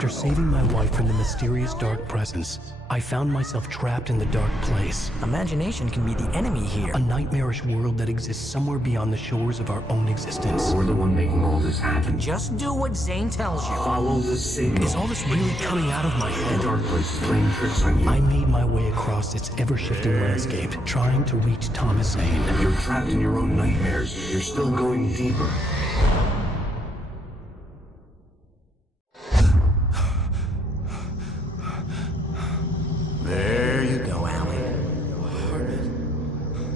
After saving my wife from the mysterious dark presence, I found myself trapped in the dark place. Imagination can be the enemy here. A nightmarish world that exists somewhere beyond the shores of our own existence. We're the one making all this happen. Just do what Zane tells you. Follow the signal. Is all this really coming out of my head? The dark place is playing tricks on you. I made my way across its ever-shifting landscape, trying to reach Thomas Zane. You're trapped in your own nightmares. You're still going deeper. There you go, Alan.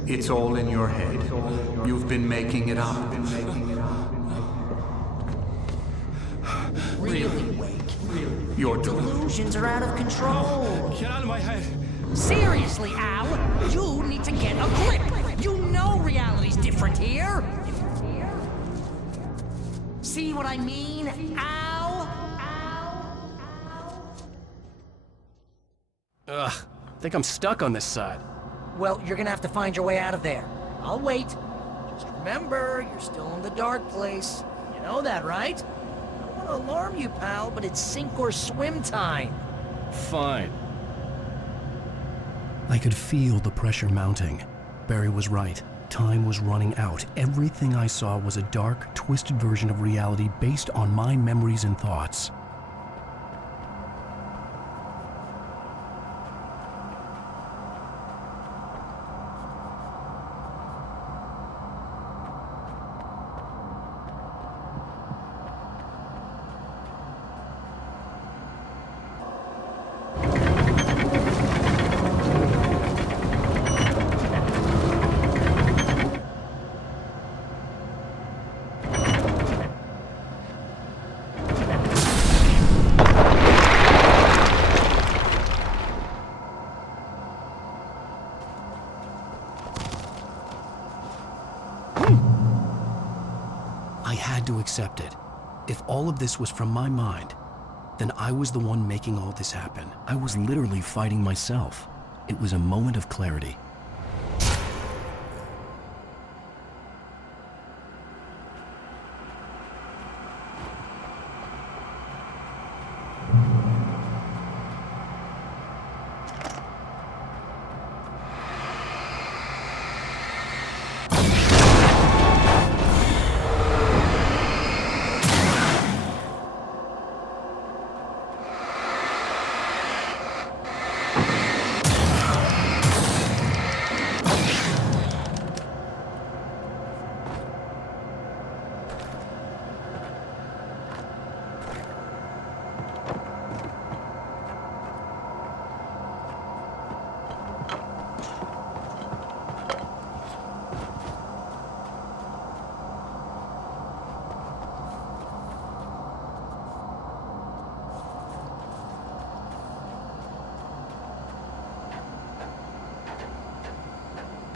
It's all in your head. You've been making it up. Really, Wake. Your Delusions are out of control. Get out of my head. Seriously, Al, you need to get a grip. You know reality's different here. See what I mean, Al? Ugh, I think I'm stuck on this side. Well, you're gonna have to find your way out of there. I'll wait. Just remember, you're still in the dark place. You know that, right? I don't want to alarm you, pal, but it's sink or swim time. Fine. I could feel the pressure mounting. Barry was right. Time was running out. Everything I saw was a dark, twisted version of reality based on my memories and thoughts. I had to accept it. If all of this was from my mind, then I was the one making all this happen. I was literally fighting myself. It was a moment of clarity.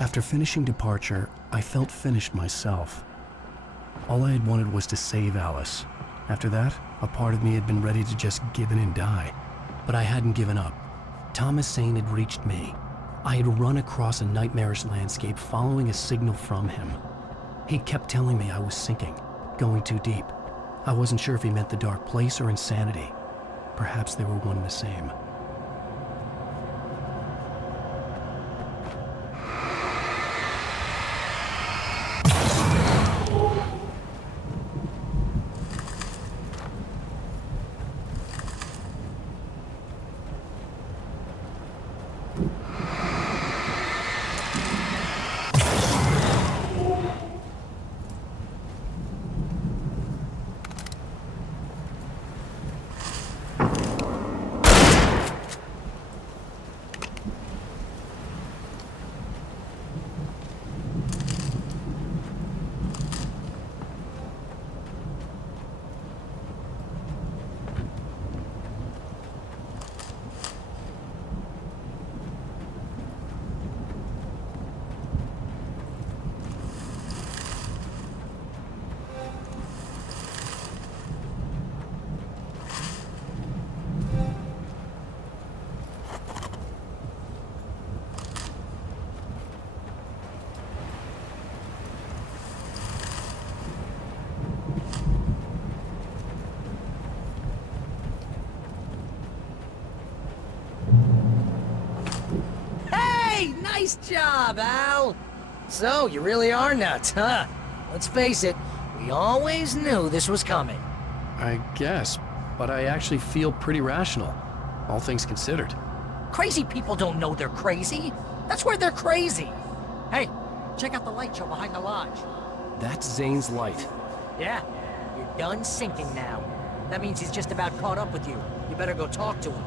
After finishing Departure, I felt finished myself. All I had wanted was to save Alice. After that, a part of me had been ready to just give in and die. But I hadn't given up. Thomas Zane had reached me. I had run across a nightmarish landscape following a signal from him. He kept telling me I was sinking, going too deep. I wasn't sure if he meant the dark place or insanity. Perhaps they were one and the same. Nice job, Al! So, you really are nuts, huh? Let's face it, we always knew this was coming. I guess, but I actually feel pretty rational, all things considered. Crazy people don't know they're crazy. That's where they're crazy. Hey, check out the light show behind the lodge. That's Zane's light. Yeah, you're done sinking now. That means he's just about caught up with you. You better go talk to him.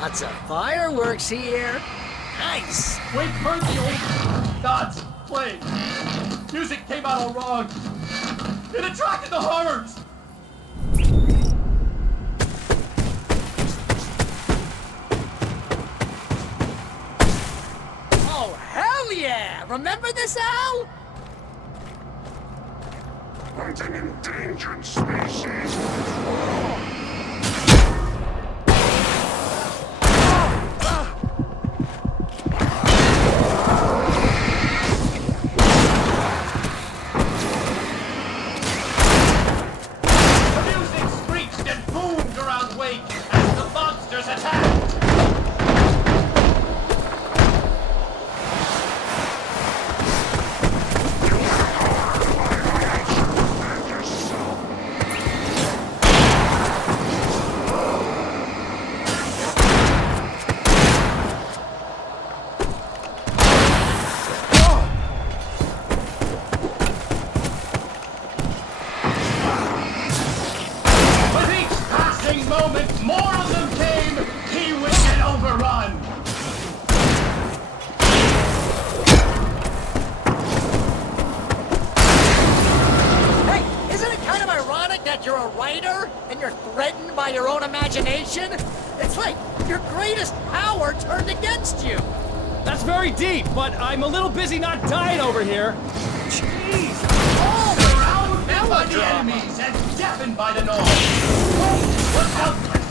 Lots of fireworks here. Nice. Wait, burn the old gods flame. Music came out all wrong. It attracted the horrors. Oh, hell yeah! Remember this, Al? Like an endangered species. You're a writer, and you're threatened by your own imagination? It's like your greatest power turned against you! That's very deep, but I'm a little busy not dying over here. Jeez! Surrounded by the enemies and deafened by the noise. Look helpless!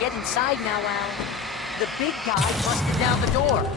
Get inside now, Al. The big guy busted down the door.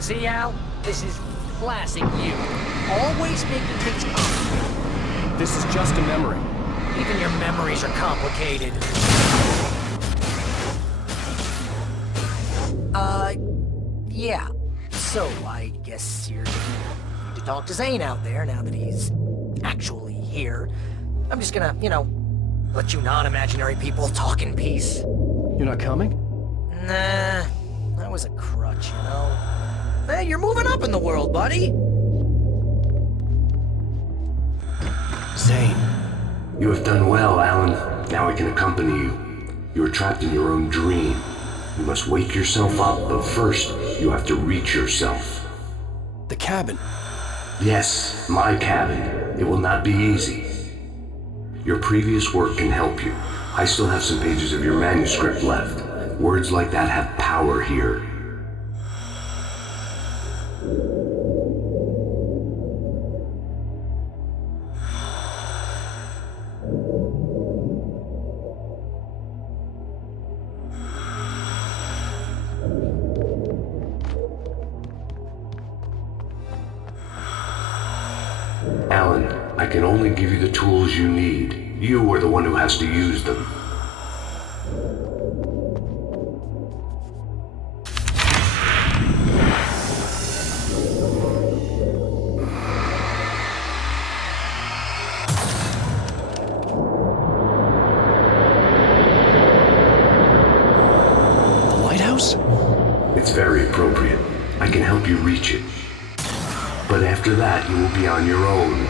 See, Al? This is classic you. Always making things complicated. This is just a memory. Even your memories are complicated. Yeah. So, I guess you're going to talk to Zane out there now that he's actually here. I'm just gonna, let you non-imaginary people talk in peace. You're not coming? Nah, that was a crutch, Hey, you're moving up in the world, buddy. Zane. You have done well, Alan. Now I can accompany you. You are trapped in your own dream. You must wake yourself up, but first, you have to reach yourself. The cabin. Yes, my cabin. It will not be easy. Your previous work can help you. I still have some pages of your manuscript left. Words like that have power here. Alan, I can only give you the tools you need. You are the one who has to use them. The lighthouse? It's very appropriate. I can help you reach it. But after that, you will be on your own.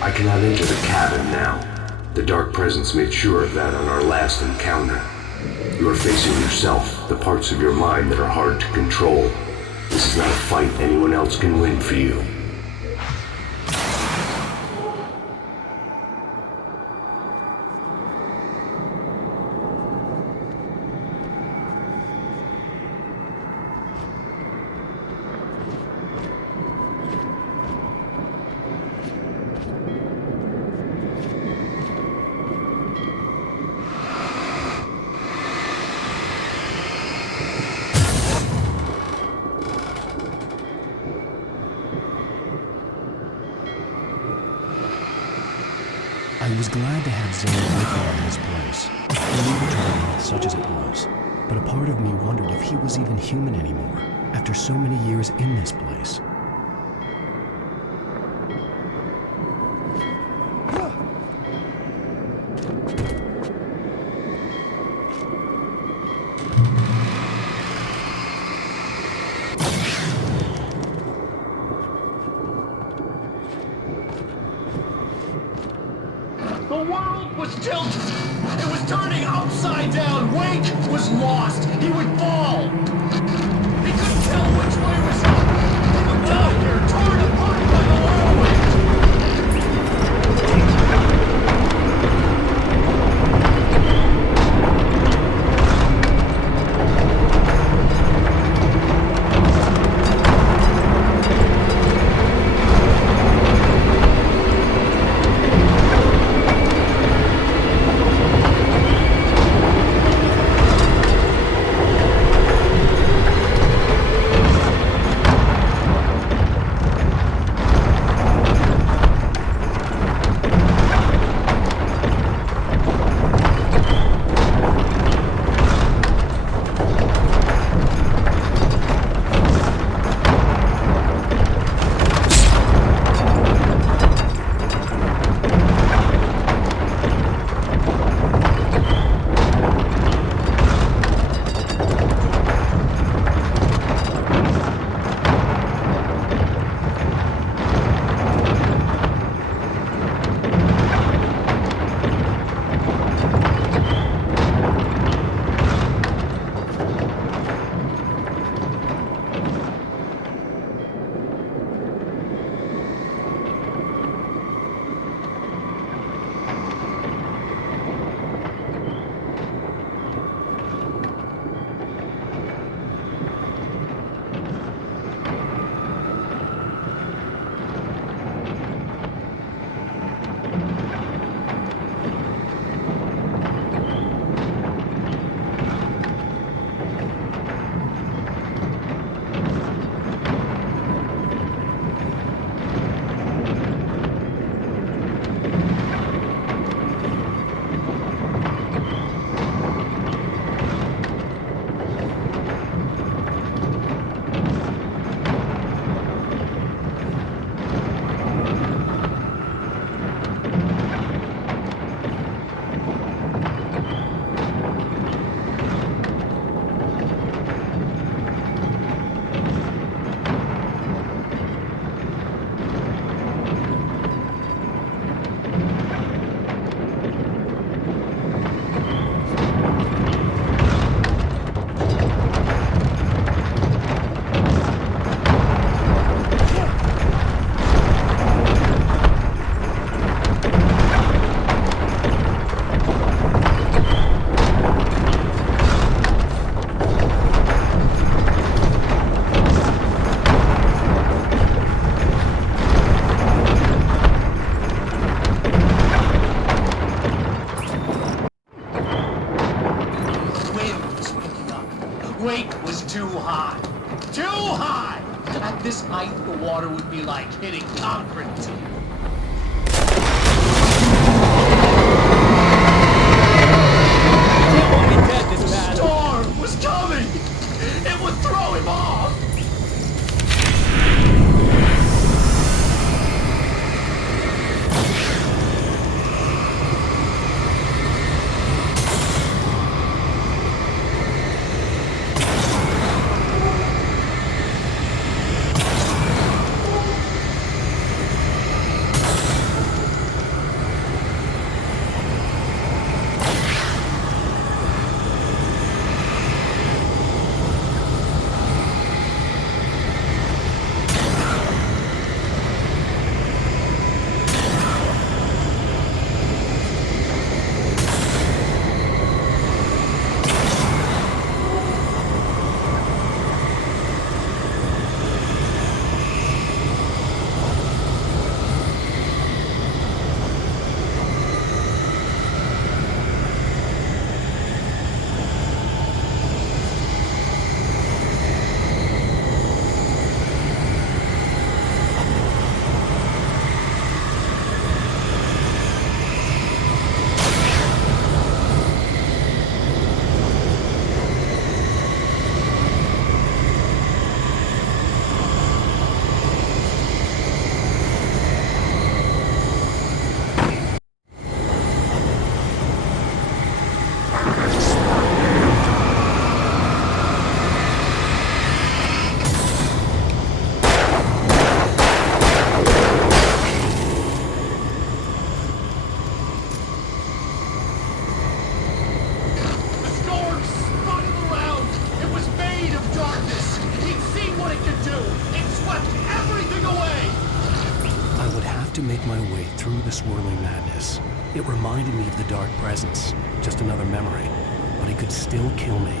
I cannot enter the cabin now. The Dark Presence made sure of that on our last encounter. You are facing yourself, the parts of your mind that are hard to control. This is not a fight anyone else can win for you. I was glad to have Zane with me in this place. He needed to, such as it was. But a part of me wondered if he was even human anymore, after so many years in this place. The world was tilted. It was turning upside down. Wake was lost. He would fall. He couldn't tell which way was up. He would die here, torn apart by the whirlwind. Wake was too high. Too high! At this height, the water would be like hitting concrete. The storm was coming! It would throw him off! To make my way through the swirling madness. It reminded me of the dark presence, just another memory, but it could still kill me.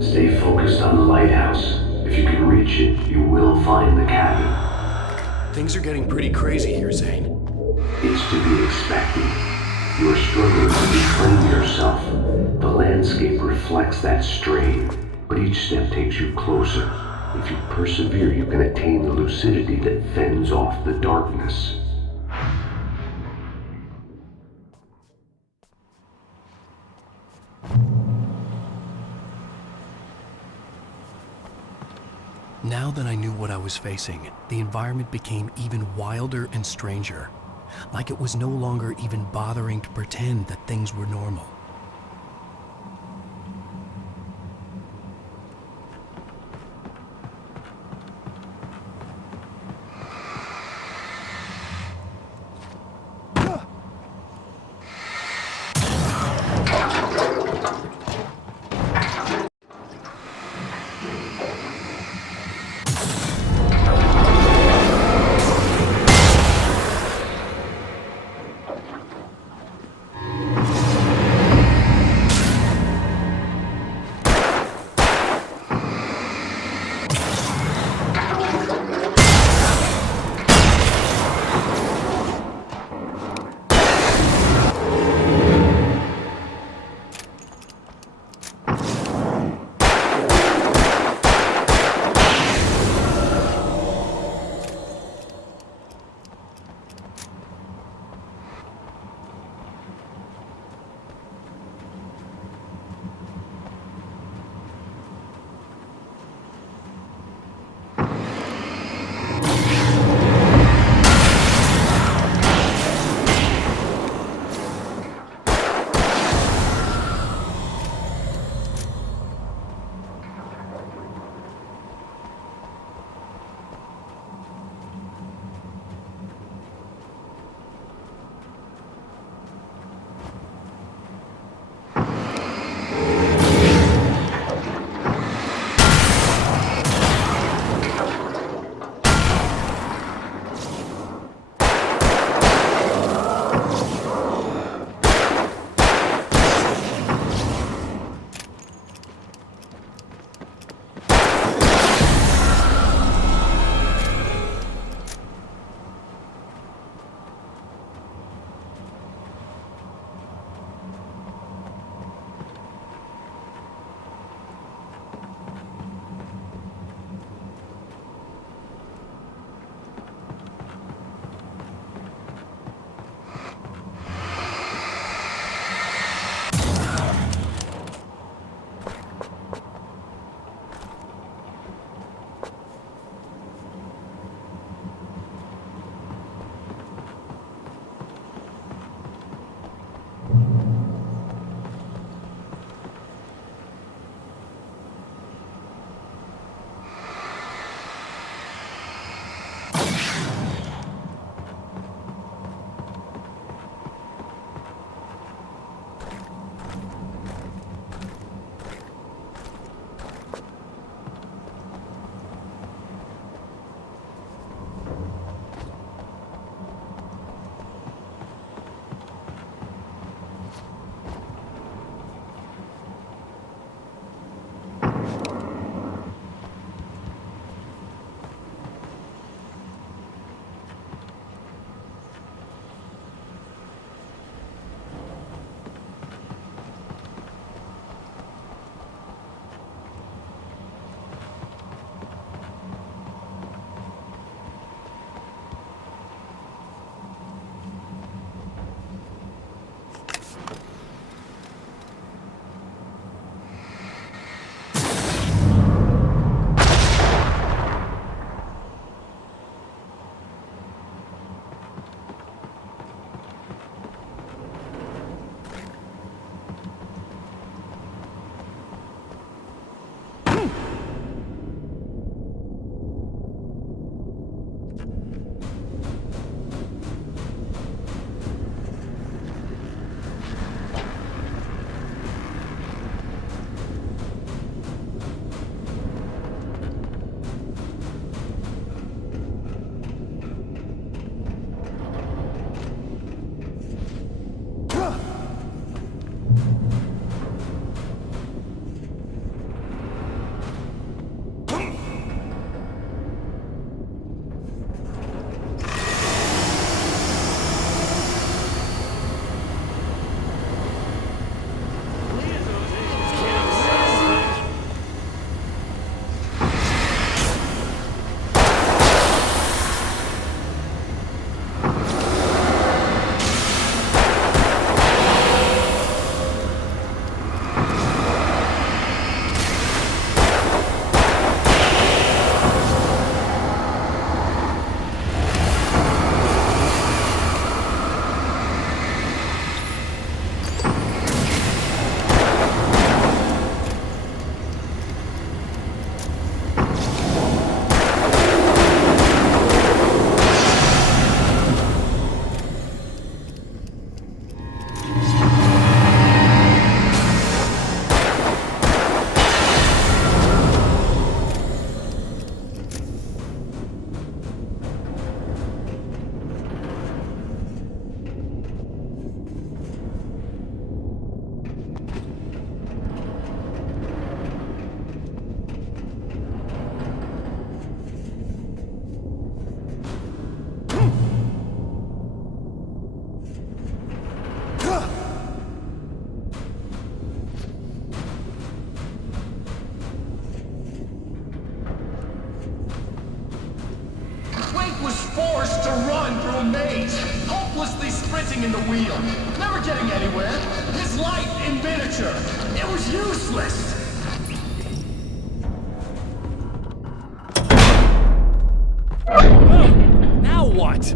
Stay focused on the lighthouse. If you can reach it, you will find the cabin. Things are getting pretty crazy here, Zane. It's to be expected. You are struggling to reclaim yourself. The landscape reflects that strain, but each step takes you closer. If you persevere, you can attain the lucidity that fends off the darkness. Now that I knew what I was facing, the environment became even wilder and stranger. Like it was no longer even bothering to pretend that things were normal. sprinting in the wheel, never getting anywhere. His life in miniature. It was useless. Now what?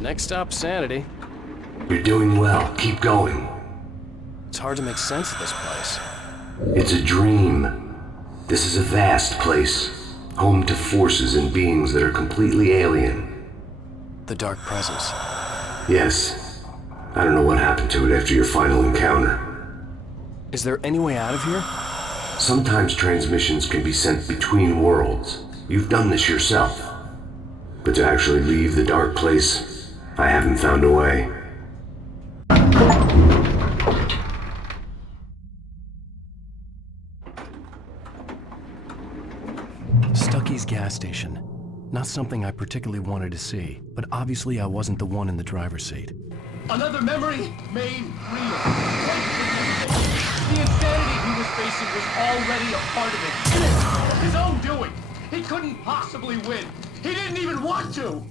Next stop, Sanity. You're doing well. Keep going. It's hard to make sense of this place. It's a dream. This is a vast place, home to forces and beings that are completely alien. The Dark Presence. Yes. I don't know what happened to it after your final encounter. Is there any way out of here? Sometimes transmissions can be sent between worlds. You've done this yourself. But to actually leave the dark place, I haven't found a way. Stucky's gas station. Not something I particularly wanted to see, but obviously I wasn't the one in the driver's seat. Another memory made real. The insanity he was facing was already a part of it. His own doing. He couldn't possibly win. He didn't even want to.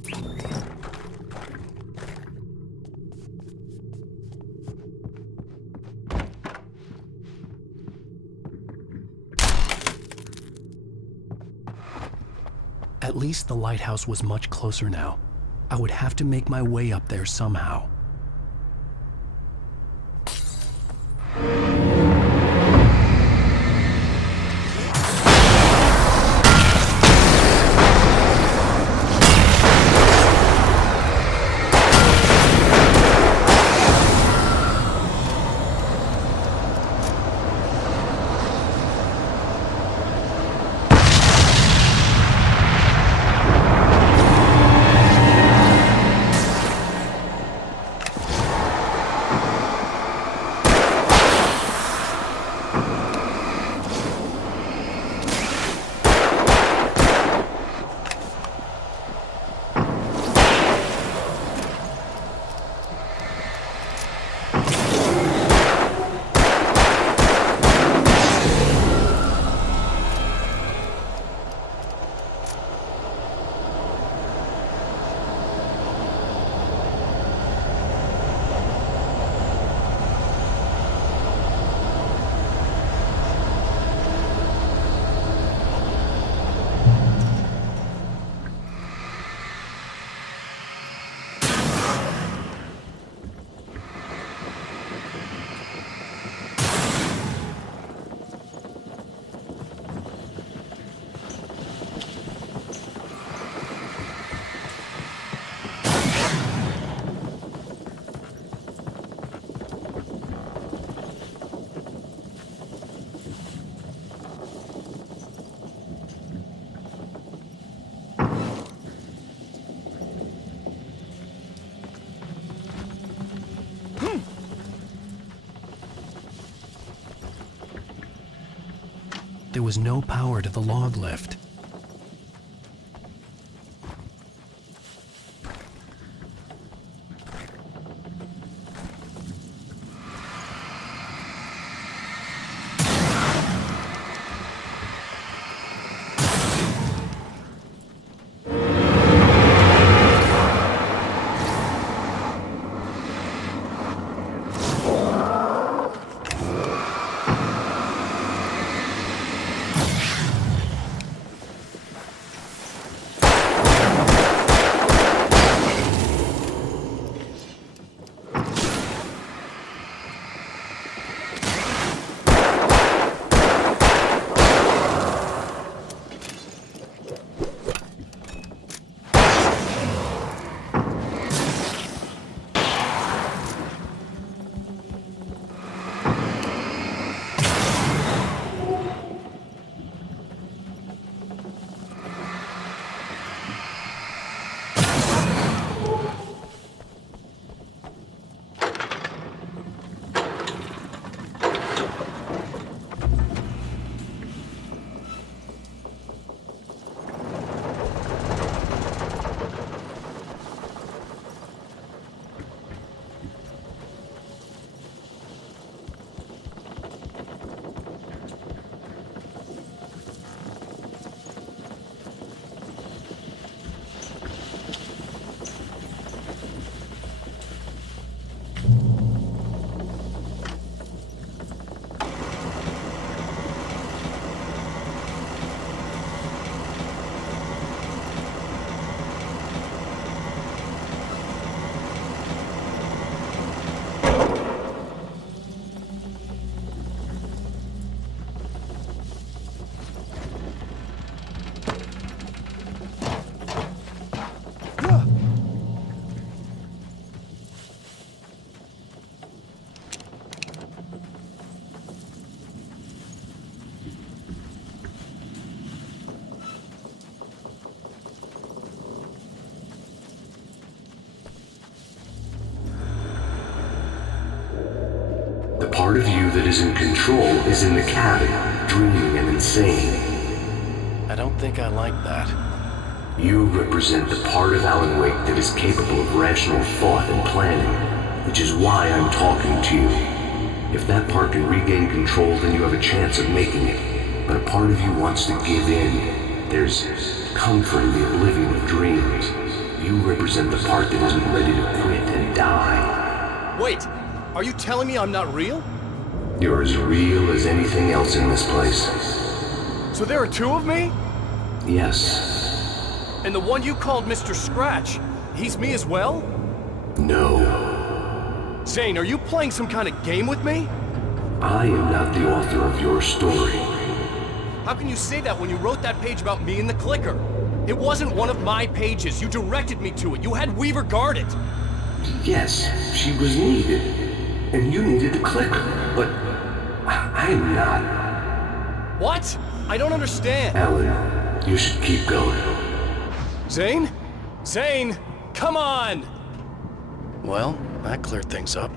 At least the lighthouse was much closer now. I would have to make my way up there somehow. There was no power to the log lift. The part of you that is in control is in the cabin, dreaming and insane. I don't think I like that. You represent the part of Alan Wake that is capable of rational thought and planning, which is why I'm talking to you. If that part can regain control, then you have a chance of making it. But a part of you wants to give in. There's comfort in the oblivion of dreams. You represent the part that isn't ready to quit and die. Wait, are you telling me I'm not real? You're as real as anything else in this place. So there are two of me? Yes. And the one you called Mr. Scratch, he's me as well? No. Zane, are you playing some kind of game with me? I am not the author of your story. How can you say that when you wrote that page about me and the clicker? It wasn't one of my pages. You directed me to it. You had Weaver guard it. Yes, she was needed. And you needed the clicker. But I'm not. What? I don't understand. Alan, you should keep going. Zane? Zane! Come on! Well, that cleared things up.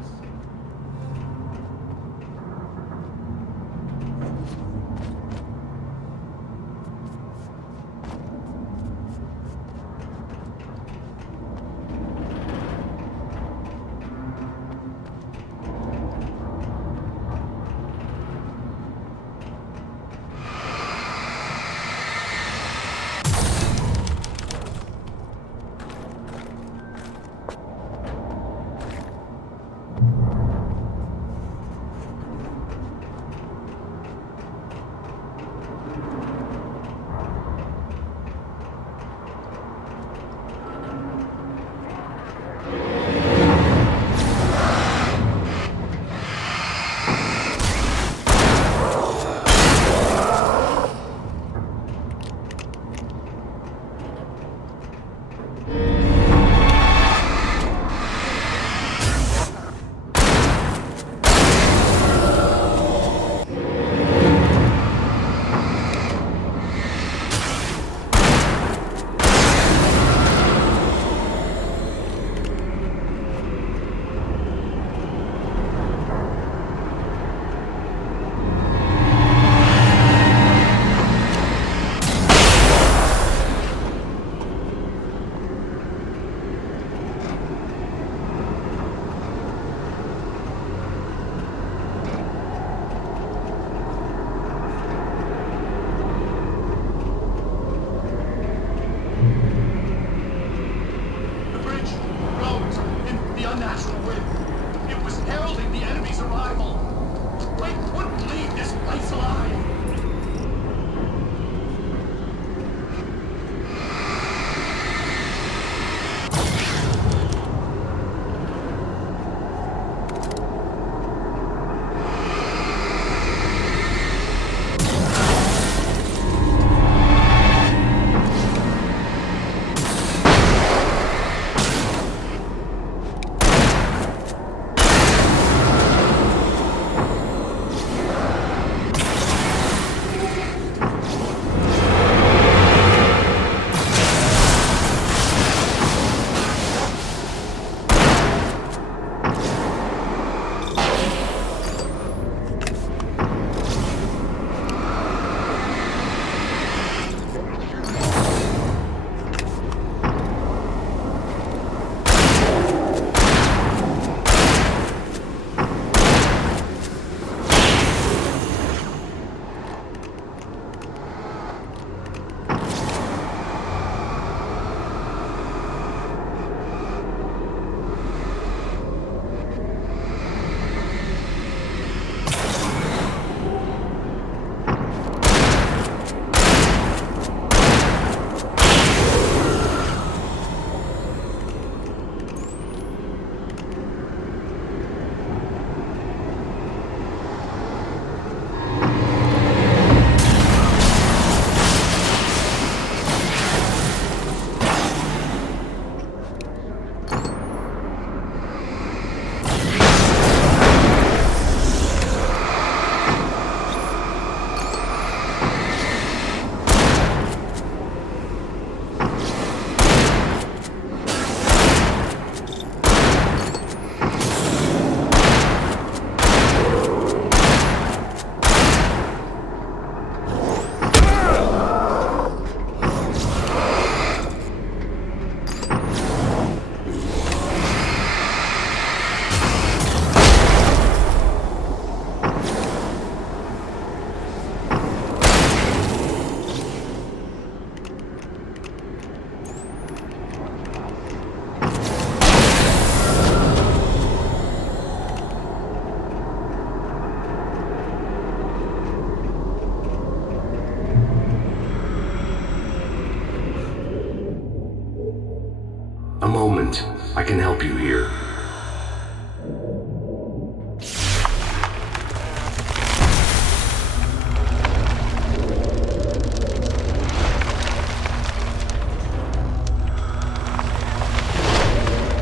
I can help you here.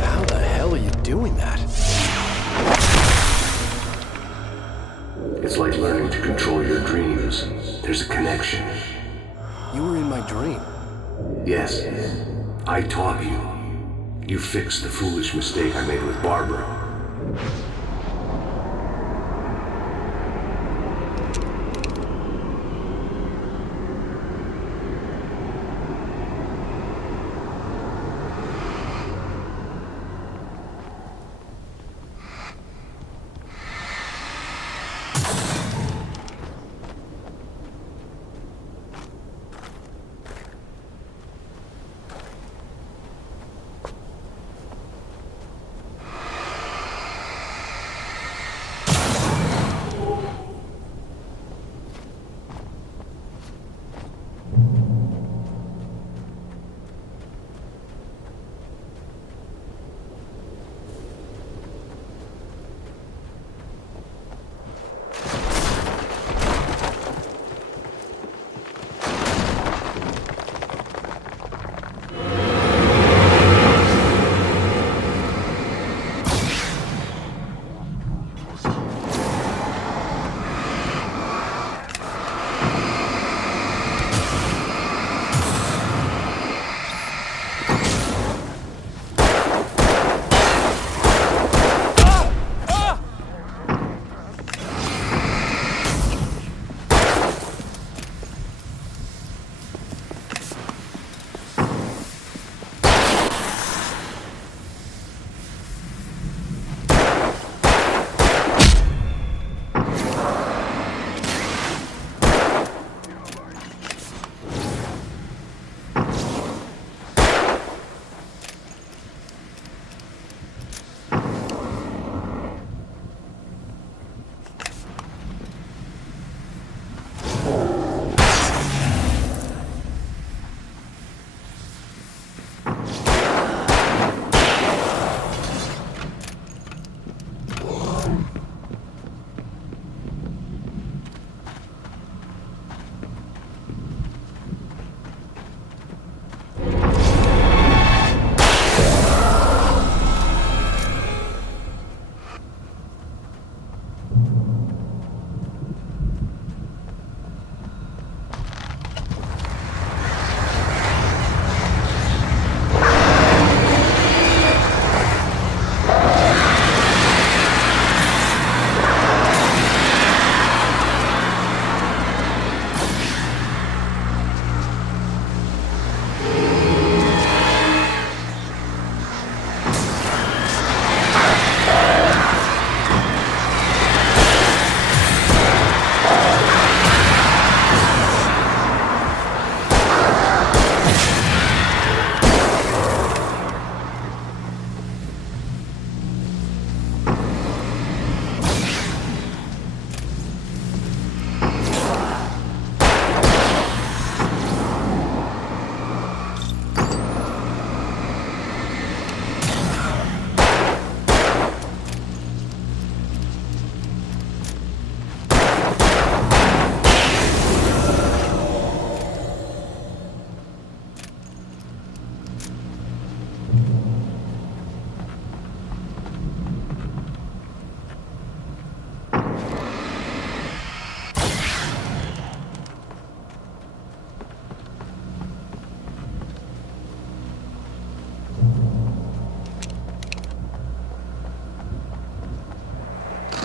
How the hell are you doing that? It's like learning to control your dreams. There's a connection. You were in my dream. Yes, I taught you. You fixed the foolish mistake I made with Barbara.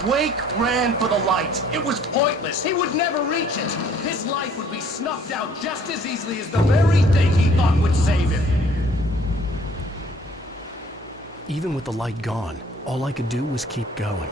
Wake ran for the light. It was pointless. He would never reach it. His life would be snuffed out just as easily as the very thing he thought would save him. Even with the light gone, all I could do was keep going.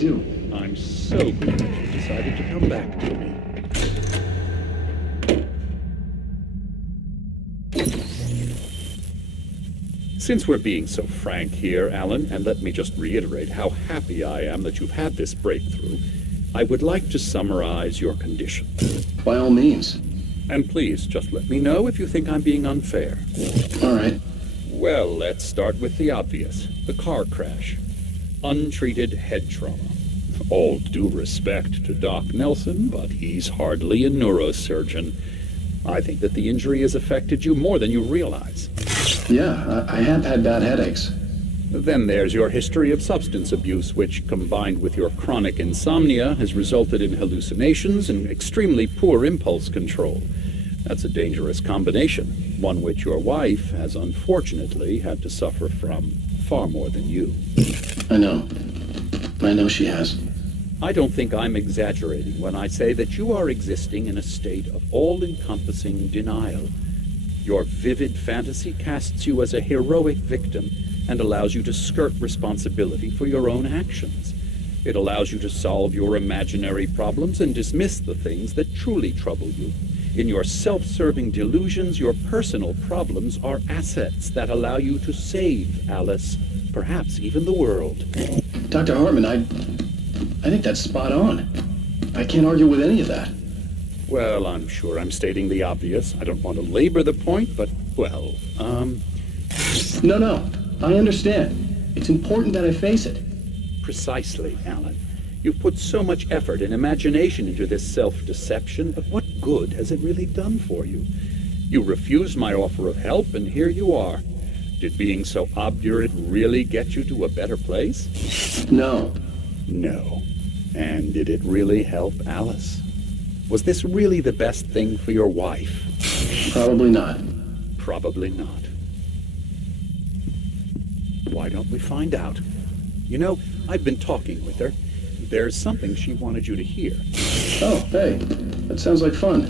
do. I'm so glad you decided to come back to me. Since we're being so frank here, Alan, and let me just reiterate how happy I am that you've had this breakthrough, I would like to summarize your condition. By all means. And please, just let me know if you think I'm being unfair. All right. Well, let's start with the obvious. The car crash. Untreated head trauma. All due respect to Doc Nelson, but he's hardly a neurosurgeon. I think that the injury has affected you more than you realize. Yeah, I have had bad headaches. Then there's your history of substance abuse, which, combined with your chronic insomnia, has resulted in hallucinations and extremely poor impulse control. That's a dangerous combination, one which your wife has unfortunately had to suffer from far more than you. I know. I know she has. I don't think I'm exaggerating when I say that you are existing in a state of all-encompassing denial. Your vivid fantasy casts you as a heroic victim and allows you to skirt responsibility for your own actions. It allows you to solve your imaginary problems and dismiss the things that truly trouble you. In your self-serving delusions, your personal problems are assets that allow you to save Alice, perhaps even the world. Dr. Hartman, I think that's spot on. I can't argue with any of that. Well, I'm sure I'm stating the obvious. I don't want to labor the point, but, well, No, I understand. It's important that I face it. Precisely, Alan. You've put so much effort and imagination into this self-deception, but what good has it really done for you? You refused my offer of help, and here you are. Did being so obdurate really get you to a better place? No. No. And did it really help Alice? Was this really the best thing for your wife? Probably not. Probably not. Why don't we find out? You know, I've been talking with her. There's something she wanted you to hear. Oh, hey. That sounds like fun.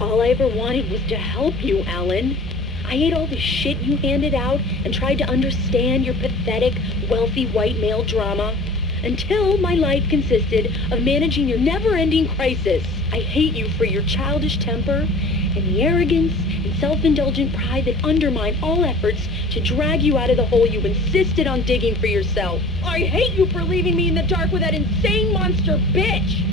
All I ever wanted was to help you, Alan. I ate all the shit you handed out and tried to understand your pathetic, wealthy white male drama until my life consisted of managing your never-ending crisis. I hate you for your childish temper and the arrogance and self-indulgent pride that undermine all efforts to drag you out of the hole you insisted on digging for yourself. I hate you for leaving me in the dark with that insane monster bitch.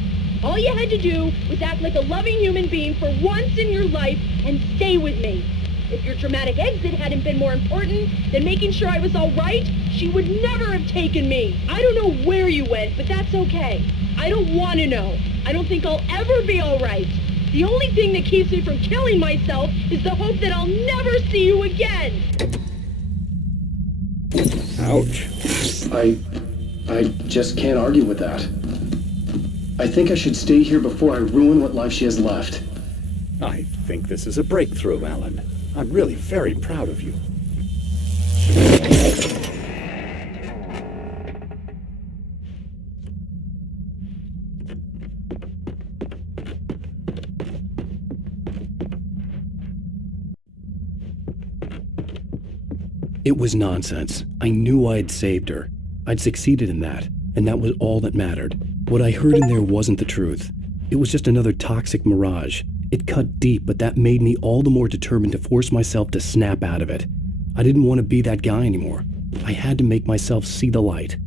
All you had to do was act like a loving human being for once in your life and stay with me. If your dramatic exit hadn't been more important than making sure I was all right, she would never have taken me. I don't know where you went, but that's okay. I don't want to know. I don't think I'll ever be all right. The only thing that keeps me from killing myself is the hope that I'll never see you again. Ouch. I just can't argue with that. I think I should stay here before I ruin what life she has left. I think this is a breakthrough, Alan. I'm really very proud of you. It was nonsense. I knew I'd saved her. I'd succeeded in that, and that was all that mattered. What I heard in there wasn't the truth. It was just another toxic mirage. It cut deep, but that made me all the more determined to force myself to snap out of it. I didn't want to be that guy anymore. I had to make myself see the light.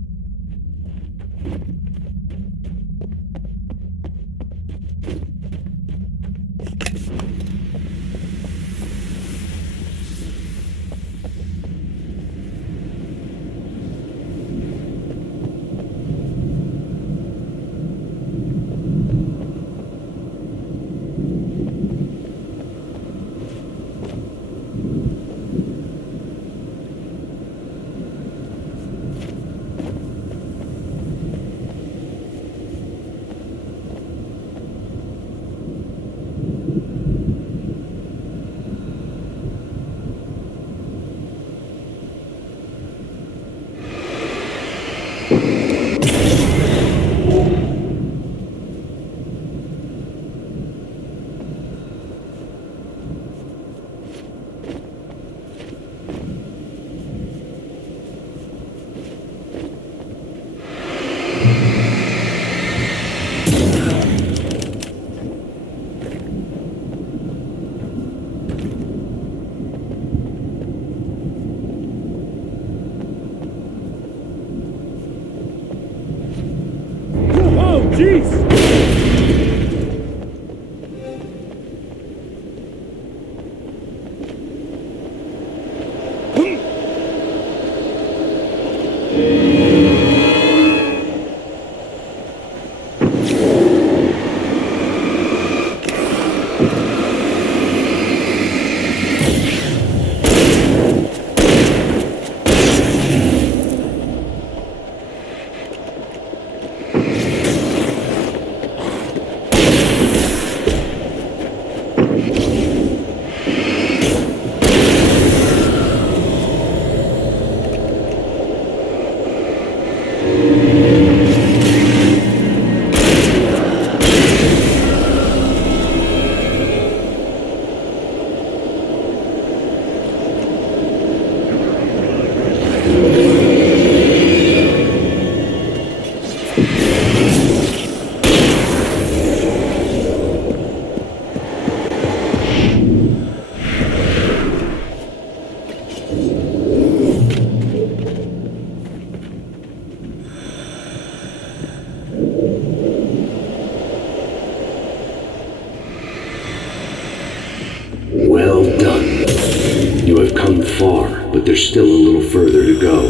have come far, but there's still a little further to go.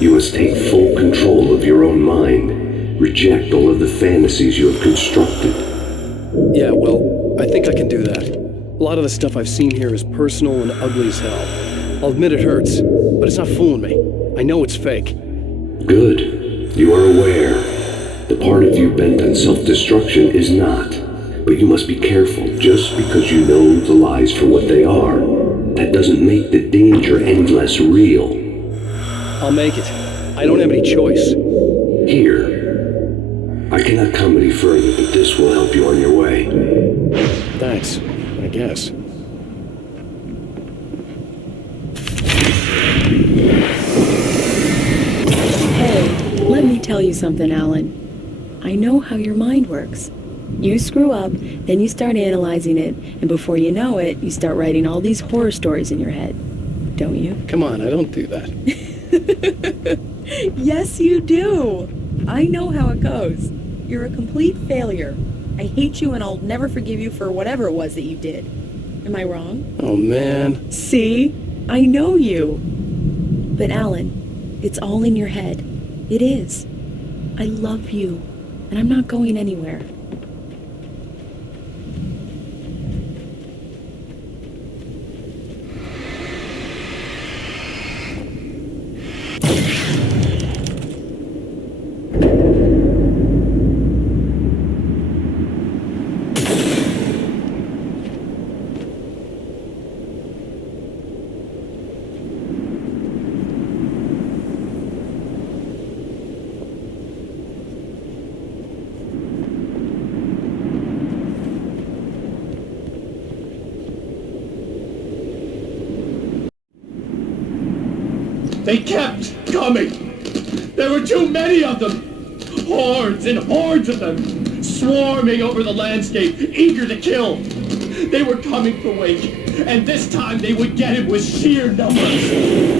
You must take full control of your own mind. Reject all of the fantasies you have constructed. Yeah, well, I think I can do that. A lot of the stuff I've seen here is personal and ugly as hell. I'll admit it hurts, but it's not fooling me. I know it's fake. Good. You are aware. The part of you bent on self-destruction is not. But you must be careful. Just because you know the lies for what they are, that doesn't make the danger any less real. I'll make it. I don't have any choice. Here. I cannot come any further, but this will help you on your way. Thanks, I guess. Hey, let me tell you something, Alan. I know how your mind works. You screw up, then you start analyzing it, and before you know it, you start writing all these horror stories in your head. Don't you? Come on, I don't do that. Yes, you do. I know how it goes. You're a complete failure. I hate you and I'll never forgive you for whatever it was that you did. Am I wrong? Oh, man. See? I know you. But Alan, it's all in your head. It is. I love you, and I'm not going anywhere. They kept coming. There were too many of them. Hordes and hordes of them, swarming over the landscape, eager to kill. They were coming for Wake, and this time they would get him with sheer numbers.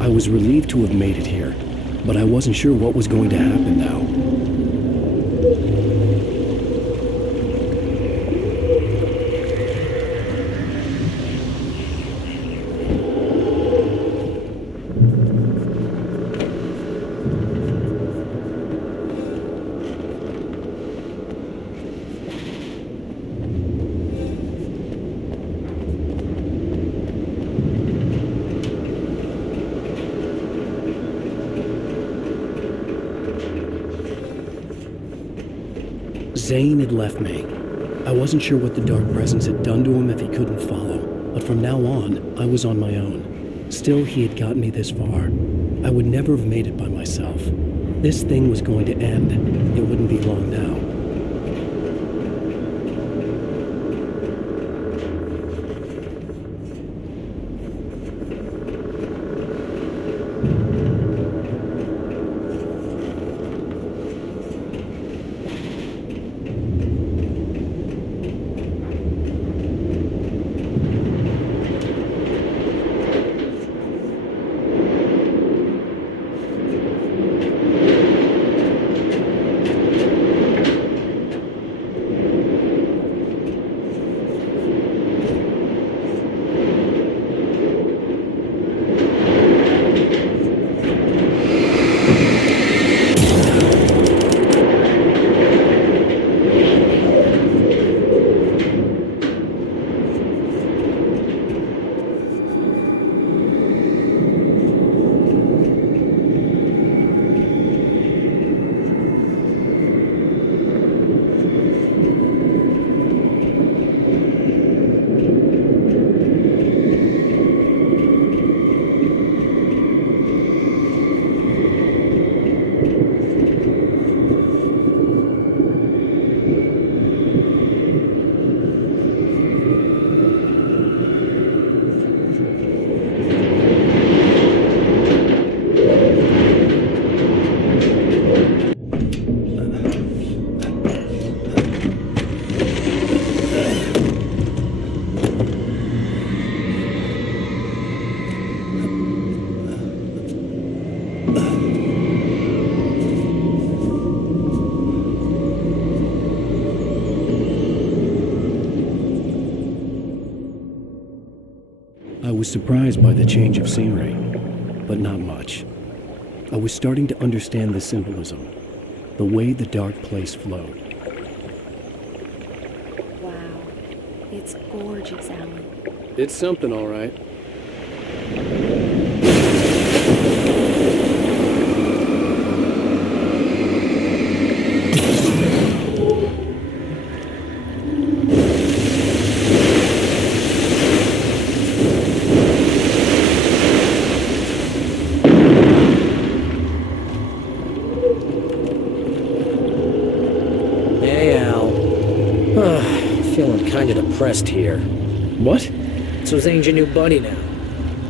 I was relieved to have made it here, but I wasn't sure what was going to happen now. Zane had left me. I wasn't sure what the dark presence had done to him if he couldn't follow, but from now on, I was on my own. Still, he had gotten me this far. I would never have made it by myself. This thing was going to end. It wouldn't be long now. I was surprised by the change of scenery, but not much. I was starting to understand the symbolism, the way the dark place flowed. Wow, it's gorgeous, Alan. It's something, all right. Depressed here. What? So Zane's your new buddy now.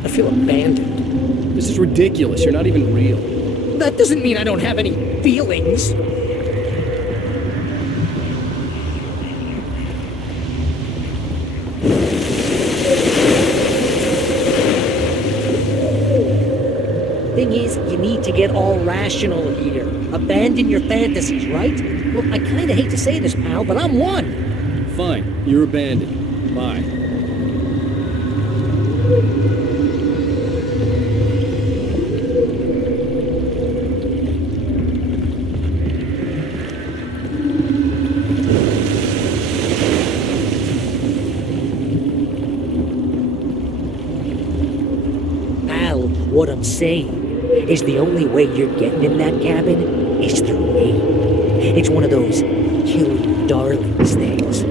I feel abandoned. This is ridiculous. You're not even real. That doesn't mean I don't have any feelings. Thing is, you need to get all rational here. Abandon your fantasies, right? Look, I kinda hate to say this, pal, but I'm one. Fine, you're abandoned. Bye. Al, what I'm saying is the only way you're getting in that cabin is through me. It's one of those kill your darlings things.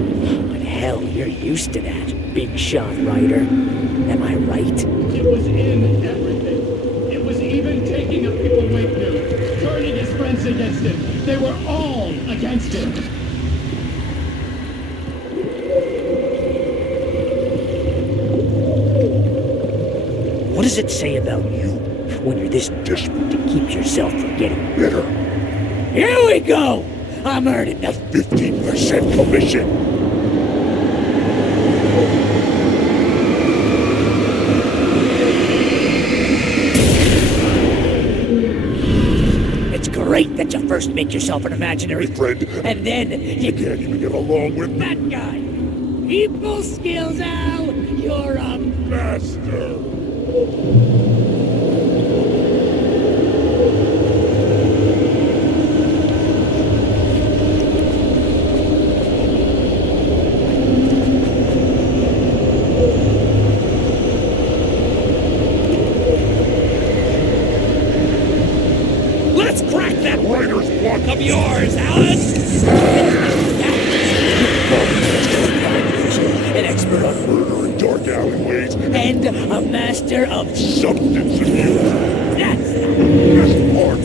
Hell, you're used to that, big shot writer. Am I right? It was in everything. It was even taking a people Wake knew, turning his friends against him. They were all against him. What does it say about you when you're this desperate to keep yourself from getting bitter? Here we go! I'm earning the 15% commission. great that you first make yourself an imaginary friend. and then you Can't even get along with that guy. People skills, Al. You're a master. Let's crack that writer's block of yours, Alan! An expert on Murder in dark alleyways. and a master of Substance abuse. that's Best part.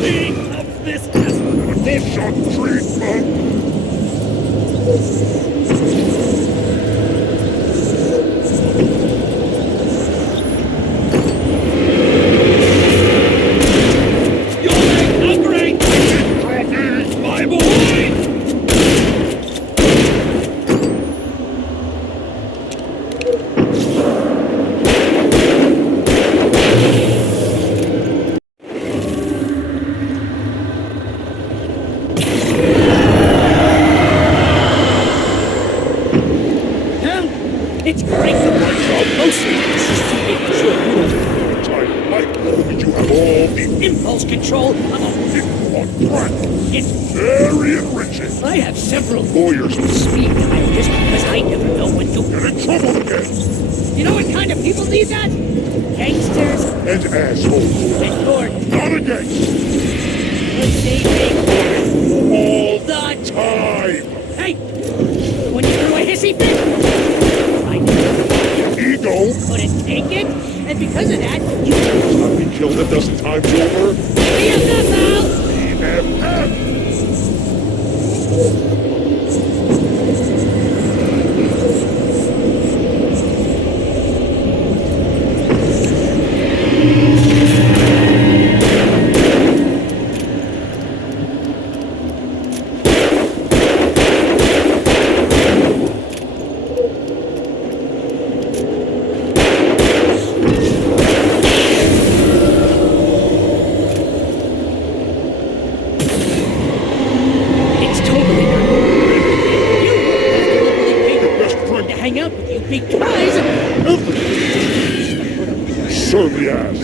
King of this castle. Bullshot treatment. You're great! My boy! It's great to watch all mostly just to make sure you don't Time like you have all the impulse control of a on crack. it's Very enriching. I have several Lawyers will speed dial just because I never know when to get in trouble again. You know what kind of people need that? Gangsters And assholes. and Gordon. Not again. But they make All the time. Hey! When you threw a hissy fit, I Ego. couldn't take it, and because of that, you I've been killed a dozen times over. BFF out! BFF. It's totally not. You Best friend. to hang out with you because Certainly has.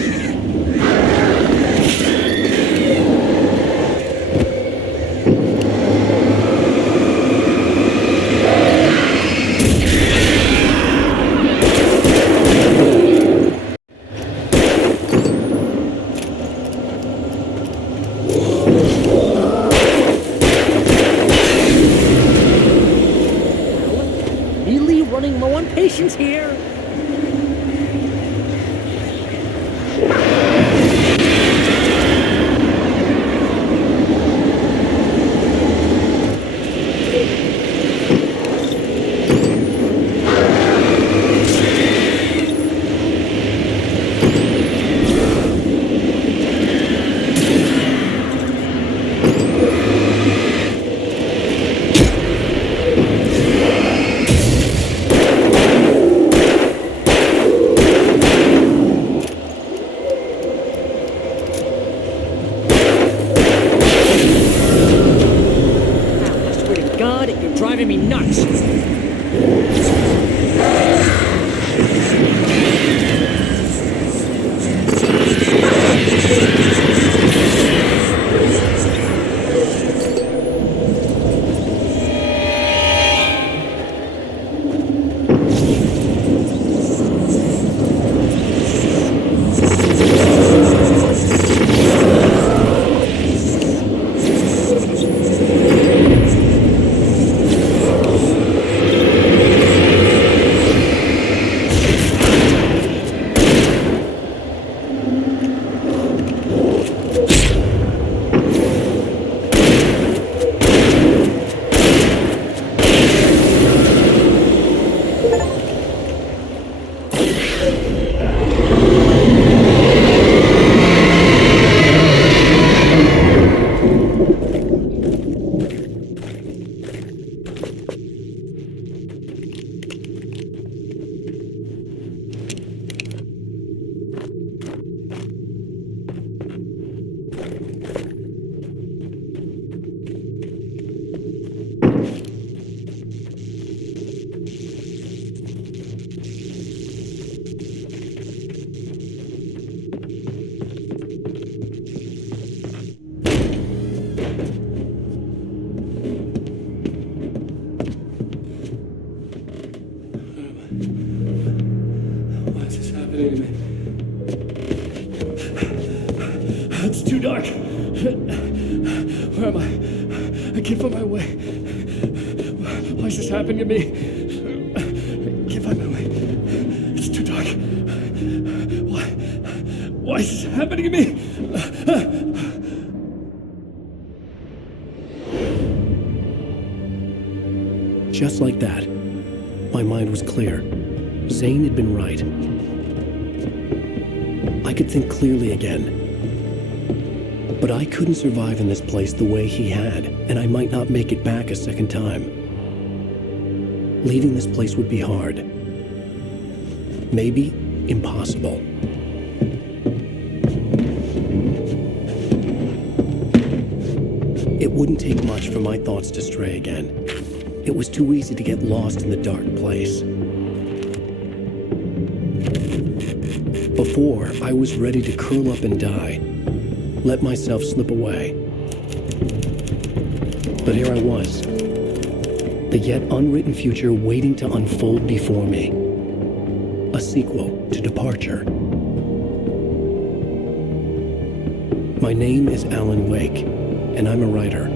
really running low on patience here. God, you're driving me nuts. Why is this happening to me? It's too dark. Where am I? I can't find my way. Why is this happening to me? I can't find my way. It's too dark. Why is this happening to me? Just like that, my mind was clear. Zane had been right. I could think clearly again. But I couldn't survive in this place the way he had, and I might not make it back a second time. Leaving this place would be hard. Maybe impossible. It wouldn't take much for my thoughts to stray again. It was too easy to get lost in the dark place. Before, I was ready to curl up and die, let myself slip away. But here I was, the yet unwritten future waiting to unfold before me. A sequel to Departure. My name is Alan Wake, and I'm a writer.